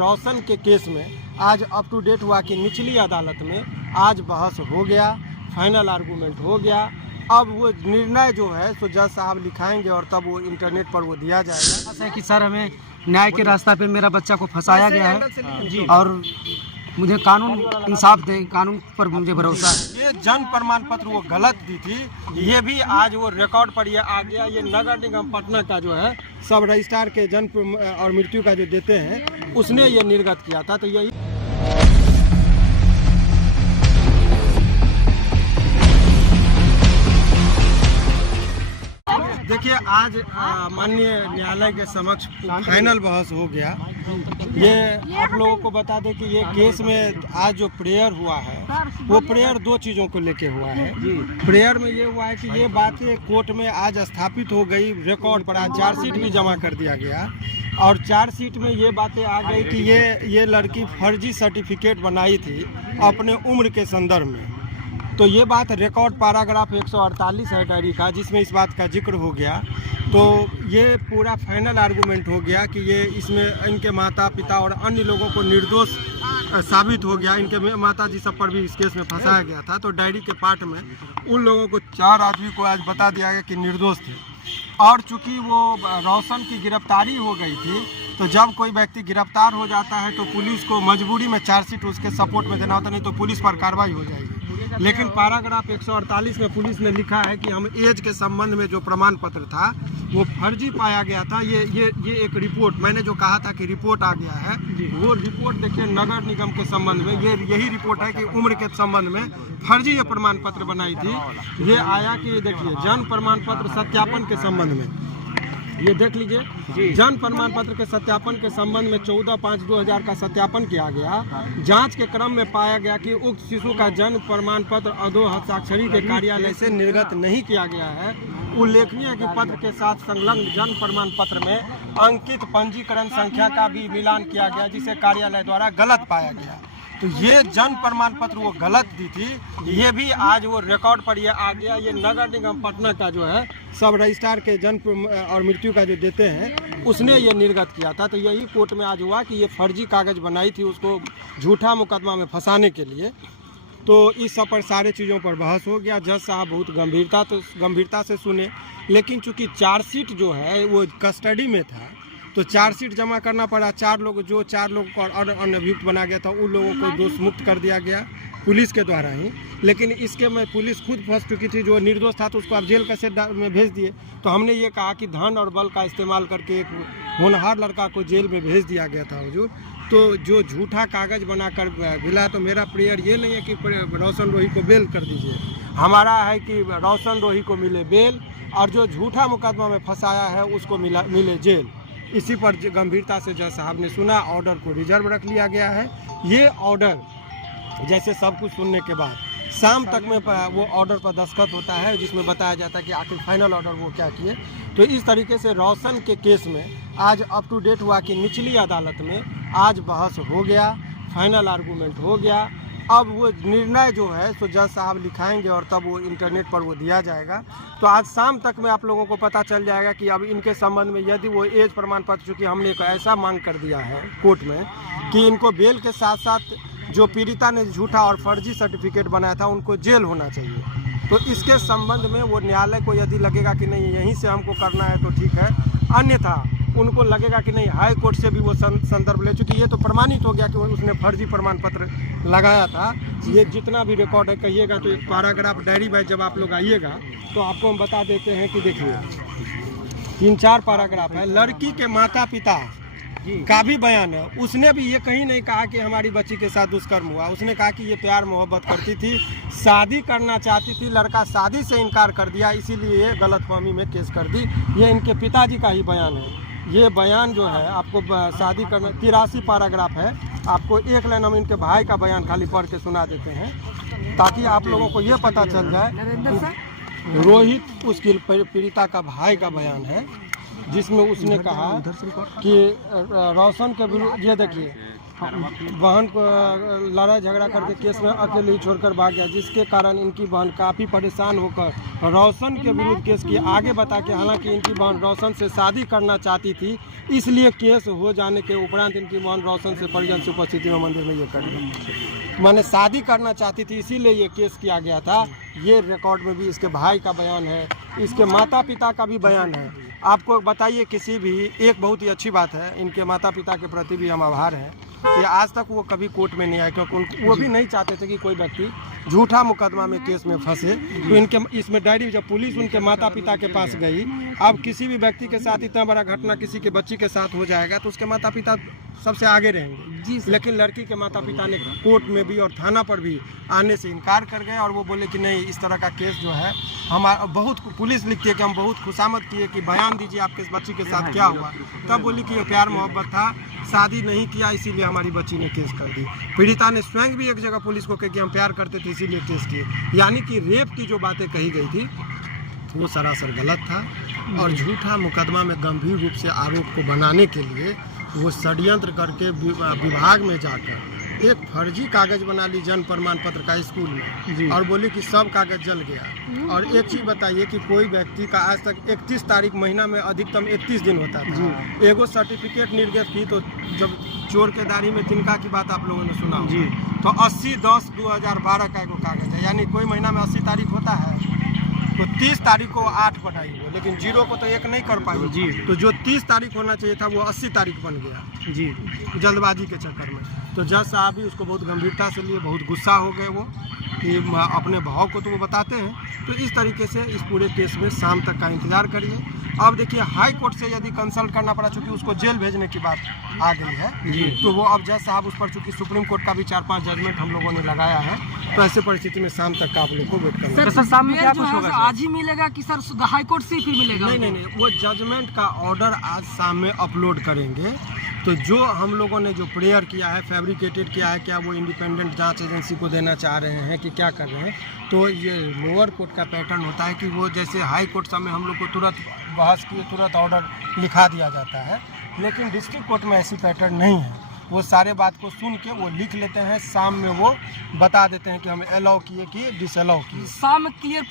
रोशन के केस में आज अप टू डेट हुआ कि निचली अदालत में आज बहस हो गया, फाइनल आर्गूमेंट हो गया। अब वो निर्णय जो है सो जज साहब लिखाएंगे और तब वो इंटरनेट पर वो दिया जाएगा। ऐसा है कि सर हमें न्याय के रास्ता पे मेरा बच्चा को फंसाया गया है और मुझे कानून इंसाफ दे, कानून पर मुझे भरोसा है। ये जन्म प्रमाण पत्र वो गलत दी थी, ये भी आज वो रिकॉर्ड पर ये आ गया। ये नगर निगम पटना का जो है सब रजिस्ट्रार के जन्म और मृत्यु का जो देते हैं उसने ये निर्गत किया था। तो यही देखिए आज माननीय न्यायालय के समक्ष फाइनल बहस हो गया। ये आप लोगों को बता दें कि ये केस में आज जो प्रेयर हुआ है वो प्रेयर दो चीज़ों को लेके हुआ है। प्रेयर में ये हुआ है कि ये बातें कोर्ट में आज स्थापित हो गई, रिकॉर्ड पर आज चार्जशीट भी जमा कर दिया गया और चार्जशीट में ये बातें आ गई कि ये लड़की फर्जी सर्टिफिकेट बनाई थी अपने उम्र के संदर्भ में। तो ये बात रिकॉर्ड पैराग्राफ 148 है डायरी का, जिसमें इस बात का जिक्र हो गया। तो ये पूरा फाइनल आर्गूमेंट हो गया कि ये इसमें इनके माता पिता और अन्य लोगों को निर्दोष साबित हो गया। इनके माता जी सब पर भी इस केस में फंसाया गया था। तो डायरी के पार्ट में उन लोगों को 4 आदमी को आज बता दिया गया कि निर्दोष थे। और चूंकि वो रोशन की गिरफ्तारी हो गई थी, तो जब कोई व्यक्ति गिरफ्तार हो जाता है तो पुलिस को मजबूरी में चार्जशीट उसके सपोर्ट में देना होता, नहीं तो पुलिस पर कार्रवाई हो जाएगी। लेकिन पैराग्राफ 148 में पुलिस ने लिखा है कि हम एज के संबंध में जो प्रमाण पत्र था वो फर्जी पाया गया था। ये एक रिपोर्ट, मैंने जो कहा था कि रिपोर्ट आ गया है, वो रिपोर्ट देखिए नगर निगम के संबंध में यही रिपोर्ट है कि उम्र के संबंध में फर्जी ये प्रमाण पत्र बनाई थी। ये आया कि देखिए जन्म प्रमाण पत्र सत्यापन के संबंध में, ये देख लीजिए, जन्म प्रमाण पत्र के सत्यापन के संबंध में 14/5/2000 का सत्यापन किया गया। जांच के क्रम में पाया गया कि उक्त शिशु का जन्म प्रमाण पत्र अधो हस्ताक्षरी के कार्यालय से निर्गत नहीं किया गया है। उल्लेखनीय कि पत्र के साथ संलग्न जन्म प्रमाण पत्र में अंकित पंजीकरण संख्या का भी मिलान किया गया, जिसे कार्यालय द्वारा गलत पाया गया। तो ये जन्म प्रमाण पत्र वो गलत दी थी, ये भी आज वो रिकॉर्ड पर ये आ गया। ये नगर निगम पटना का जो है सब रजिस्ट्रार के जन्म और मृत्यु का जो देते हैं उसने ये निर्गत किया था। तो यही कोर्ट में आज हुआ कि ये फर्जी कागज़ बनाई थी उसको झूठा मुकदमा में फंसाने के लिए। तो इस सब पर सारे चीज़ों पर बहस हो गया। जज साहब बहुत गंभीरता से सुने, लेकिन चूंकि चार्जशीट जो है वो कस्टडी में था तो चार्जशीट जमा करना पड़ा। 4 लोग को और अन्य अभियुक्त बना गया था, उन लोगों को दोष मुक्त कर दिया गया पुलिस के द्वारा ही। लेकिन इसके में पुलिस खुद फंस चुकी थी, जो निर्दोष था तो उसको आप जेल कैसे में भेज दिए। तो हमने ये कहा कि धन और बल का इस्तेमाल करके एक होनहार लड़का को जेल में भेज दिया गया था हुजूर। तो जो झूठा कागज़ बनाकर मिला, तो मेरा प्रेयर ये नहीं है कि रोशन रोही को बेल कर दीजिए, हमारा है कि रोशन रोही को मिले बेल और जो झूठा मुकदमा में फंसाया है उसको मिले जेल। इसी पर गंभीरता से जज साहब ने सुना, ऑर्डर को रिजर्व रख लिया गया है। ये ऑर्डर जैसे सब कुछ सुनने के बाद शाम तक में वो ऑर्डर पर दस्तखत होता है, जिसमें बताया जाता है कि आखिर फाइनल ऑर्डर वो क्या किए। तो इस तरीके से रोशन के केस में आज अप टू डेट हुआ कि निचली अदालत में आज बहस हो गया, फाइनल आर्गूमेंट हो गया। अब वो निर्णय जो है सो जज साहब लिखाएंगे और तब वो इंटरनेट पर वो दिया जाएगा। तो आज शाम तक में आप लोगों को पता चल जाएगा कि अब इनके संबंध में यदि वो एज प्रमाण पत्र, चूँकि हमने एक ऐसा मांग कर दिया है कोर्ट में कि इनको बेल के साथ साथ जो पीड़िता ने झूठा और फर्जी सर्टिफिकेट बनाया था उनको जेल होना चाहिए। तो इसके संबंध में वो न्यायालय को यदि लगेगा कि नहीं यहीं से हमको करना है तो ठीक है, अन्यथा उनको लगेगा कि नहीं हाई कोर्ट से भी वो संदर्भ ले, चूँकि ये तो प्रमाणित हो गया कि उसने फर्जी प्रमाण पत्र लगाया था। ये जितना भी रिकॉर्ड है कहिएगा तो एक पैराग्राफ डायरी बाय जब आप लोग आइएगा तो आपको हम बता देते हैं कि देखिए 3-4 पैराग्राफ है। लड़की के माता पिता का भी बयान है, उसने भी ये कहीं नहीं कहा कि हमारी बच्ची के साथ दुष्कर्म हुआ। उसने कहा कि ये प्यार मोहब्बत करती थी, शादी करना चाहती थी, लड़का शादी से इनकार कर दिया, इसीलिए ये गलतफहमी में केस कर दी। ये इनके पिताजी का ही बयान है। ये बयान जो है आपको शादी करना 83 पैराग्राफ है। आपको एक लाइन हम इनके भाई का बयान खाली पढ़ के सुना देते हैं ताकि आप लोगों को ये पता चल जाए। रोहित उसकी पीड़िता का भाई का बयान है, जिसमें उसने कहा कि रोशन के विरुद्ध, ये देखिए बहन को लड़ाई झगड़ा करके केस में अकेले ही छोड़कर भाग गया, जिसके कारण इनकी बहन काफ़ी परेशान होकर रोशन के विरुद्ध केस किया। आगे बता के हालांकि इनकी बहन रोशन से शादी करना चाहती थी, इसलिए केस हो जाने के उपरांत इनकी बहन रोशन से परिजन से उपस्थिति में मंदिर में ये कर दी। मैंने शादी करना चाहती थी इसीलिए ये केस किया गया था। ये रिकॉर्ड में भी इसके भाई का बयान है, इसके माता पिता का भी बयान है। आपको बताइए किसी भी एक बहुत ही अच्छी बात है, इनके माता पिता के प्रति भी हम आभार हैं कि आज तक वो कभी कोर्ट में नहीं आए, क्योंकि वो भी नहीं चाहते थे कि कोई व्यक्ति झूठा मुकदमा में केस में फंसे। तो इनके इसमें डायरी जब पुलिस उनके माता पिता के पास गई, अब किसी भी व्यक्ति के साथ इतना बड़ा घटना किसी के बच्ची के साथ हो जाएगा तो उसके माता पिता सबसे आगे रहेंगे। लेकिन लड़की के माता पिता ने कोर्ट में भी और थाना पर भी आने से इनकार कर गए और वो बोले कि नहीं, इस तरह का केस जो है हमारा बहुत, पुलिस लिखती है कि हम बहुत खुशामद किए कि बयान दीजिए आपके बच्ची के साथ क्या हुआ। तब बोली कि ये प्यार मोहब्बत था, शादी नहीं किया इसीलिए हमारी बच्ची ने केस कर दी। पीड़िता ने स्वयं भी एक जगह पुलिस को कहा कि हम प्यार करते थे इसीलिए केस किए। यानी कि रेप की जो बातें कही गई थी वो सरासर गलत था और झूठा मुकदमा में गंभीर रूप से आरोप को बनाने के लिए वो षड्यंत्र करके विभाग में जाकर एक फर्जी कागज बना ली जन्म प्रमाण पत्र का स्कूल में और बोली कि सब कागज जल गया। और एक चीज़ बताइए कि कोई व्यक्ति का आज तक 31 तारीख महीना में अधिकतम 31 दिन होता था, एगो सर्टिफिकेट निर्गत की। तो जब चोर के दाढ़ी में तिनका की बात आप लोगों ने सुना तो 80/10/2012 का एगो कागज है, यानी कोई महीना में 80 तारीख होता है तो 30 तारीख को 8 बनाई हो, लेकिन 0 को तो 1 नहीं कर पाई जी। तो जो 30 तारीख होना चाहिए था वो 80 तारीख बन गया जी, जल्दबाजी के चक्कर में। तो जज साहब भी उसको बहुत गंभीरता से लिए, बहुत गुस्सा हो गए वो कि अपने भाव को तो वो बताते हैं। तो इस तरीके से इस पूरे केस में शाम तक का इंतजार करिए। अब देखिए हाई कोर्ट से यदि कंसल्ट करना पड़ा, चूँकि उसको जेल भेजने की बात आ गई है जी, तो वो अब जज साहब उस पर, चूँकि सुप्रीम कोर्ट का भी 4-5 जजमेंट हम लोगों ने लगाया है, तो ऐसे परिस्थिति में शाम तक का आप लोग को वेट करना है। सर शाम में क्या कुछ होगा? आज ही मिलेगा कि सर हाई कोर्ट से फिर मिलेगा? नहीं, वो जजमेंट का ऑर्डर आज शाम में अपलोड करेंगे। तो जो हम लोगों ने जो प्रेयर किया है, फैब्रिकेटेड किया है, क्या वो इंडिपेंडेंट जांच एजेंसी को देना चाह रहे हैं कि क्या कर रहे हैं, तो ये लोअर कोर्ट का पैटर्न होता है कि वो जैसे हाई कोर्ट सब में हम लोग को तुरंत बहस किए तुरंत ऑर्डर लिखा दिया जाता है, लेकिन डिस्ट्रिक्ट कोर्ट में ऐसी पैटर्न नहीं है। वो सारे बात को सुन के वो लिख लेते हैं, शाम में वो बता देते हैं कि हम अलाउ किए कि डिसअलाउ किए। शाम में क्लियर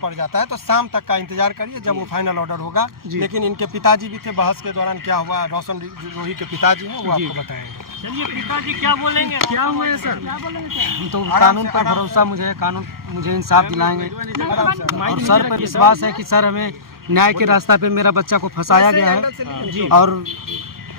पड़ जाता है। तो शाम तक का इंतजार करिए जब वो फाइनल ऑर्डर होगा। लेकिन इनके पिताजी भी थे, बहस के दौरान क्या हुआ, रोशन रोही के पिताजी हैं, वो आपको बताएंगे। चलिए पिताजी क्या बोलेंगे, क्या हुआ है सर? हम तो कानून पर भरोसा, कानून मुझे इंसाफ दिलाएंगे और सर पर विश्वास है कि सर हमें न्याय के रास्ता पे मेरा बच्चा को फंसाया गया है और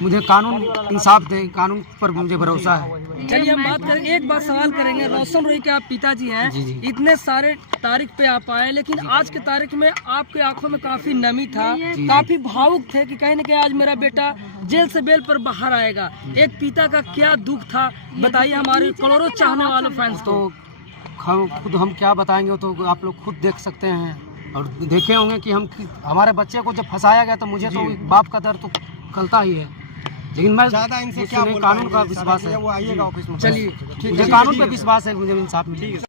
मुझे कानून इंसाफ दे, कानून पर मुझे भरोसा है। चलिए हम बात करेंगे, एक बात सवाल करेंगे। रोशन रोही के आप पिताजी हैं, इतने सारे तारीख पे आप आए, लेकिन आज के तारीख में आपके आंखों में काफी नमी था, काफी भावुक थे कि कहीं न कहीं आज मेरा बेटा जेल से बेल पर बाहर आएगा। एक पिता का क्या दुख था, बताइए हमारे करोड़ों चाहने वालों फैंस तो खुद हम क्या बताएंगे, तो आप लोग खुद देख सकते हैं और देखे होंगे कि हमारे बच्चे को जब फंसाया गया तो मुझे तो बाप का दर्द तो खलता ही है। लेकिन मैं ज़्यादा इनसे क्या कानून का विश्वास है। वो आइएगा ऑफिस में। चलिए मुझे कानून पे विश्वास है, मुझे इंसाफ मिलेगा।